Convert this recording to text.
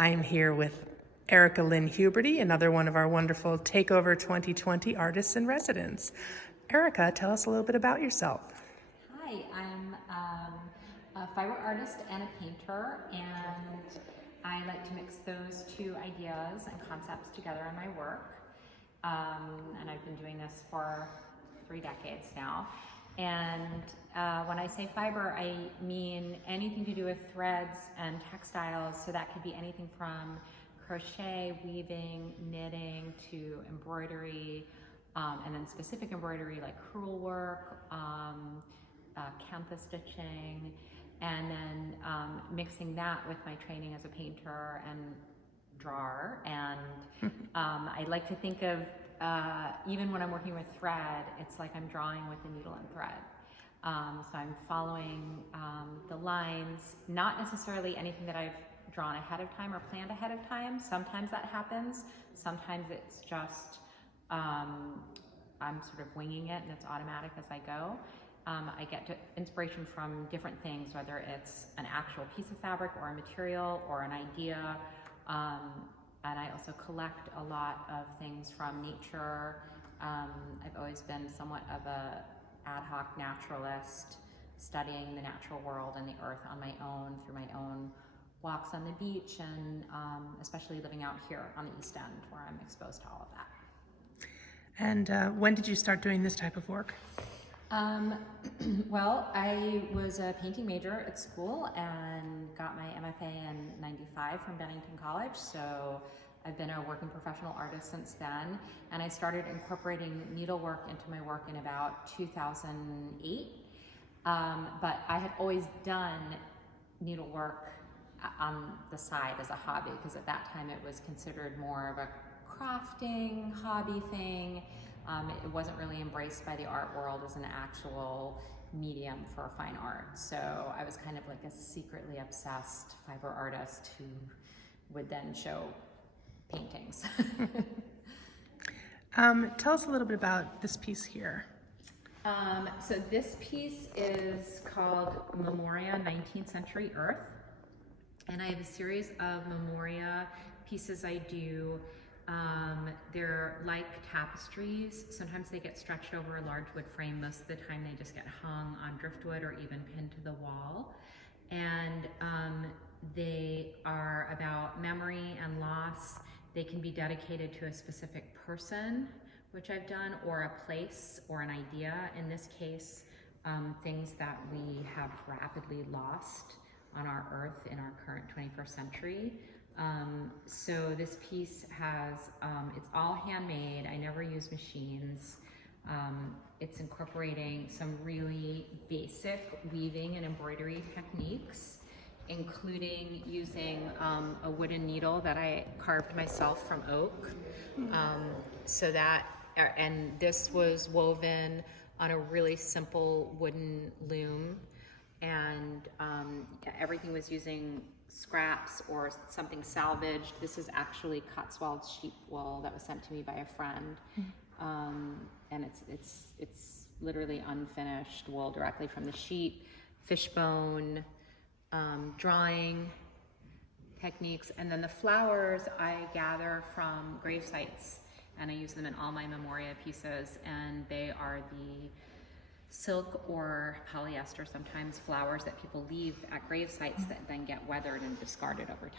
I'm here with Erica-Lynn Huberty, another one of our wonderful TAKEOVER 2020 artists in residence. Erica, tell us a little bit about yourself. Hi, I'm a fiber artist and a painter, and I like to mix those two ideas and concepts together in my work. And I've been doing this for 3 decades now. And when I say fiber, I mean anything to do with threads and textiles. So that could be anything from crochet, weaving, knitting to embroidery, and then specific embroidery like crewel work, kantha stitching, and then mixing that with my training as a painter and drawer. And I like to think of even when I'm working with thread, it's like I'm drawing with the needle and thread. So I'm following the lines, not necessarily anything that I've drawn ahead of time or planned ahead of time. Sometimes that happens. Sometimes it's just I'm sort of winging it and it's automatic as I go. I get inspiration from different things, whether it's an actual piece of fabric or a material or an idea. And I also collect a lot of things from nature. I've always been somewhat of a ad hoc naturalist, studying the natural world and the earth on my own through my own walks on the beach, and especially living out here on the East End where I'm exposed to all of that. And when did you start doing this type of work? Well, I was a painting major at school and got my MFA in '95 from Bennington College, so I've been a working professional artist since then, and I started incorporating needlework into my work in about 2008, but I had always done needlework on the side as a hobby, because at that time it was considered more of a crafting hobby thing. It wasn't really embraced by the art world as an actual medium for fine art. So I was kind of like a secretly obsessed fiber artist who would then show paintings. Tell us a little bit about this piece here. So this piece is called Memoria 19th Century Earth. And I have a series of Memoria pieces I do. They're like tapestries. Sometimes they get stretched over a large wood frame. Most of the time they just get hung on driftwood or even pinned to the wall. And they are about memory and loss. They can be dedicated to a specific person, which I've done, or a place or an idea. In this case, things that we have rapidly lost on our earth in our current 21st century. So this piece has, it's all handmade. I never use machines. It's incorporating some really basic weaving and embroidery techniques, including using a wooden needle that I carved myself from oak. So that, and this was woven on a really simple wooden loom, and everything was using scraps or something salvaged. This is actually Cotswold sheep wool that was sent to me by a friend, and it's literally unfinished wool directly from the sheep. Fishbone, drawing techniques, and then the flowers I gather from grave sites, and I use them in all my Memoria pieces, and they are the silk or polyester, sometimes flowers that people leave at grave sites that then get weathered and discarded over time.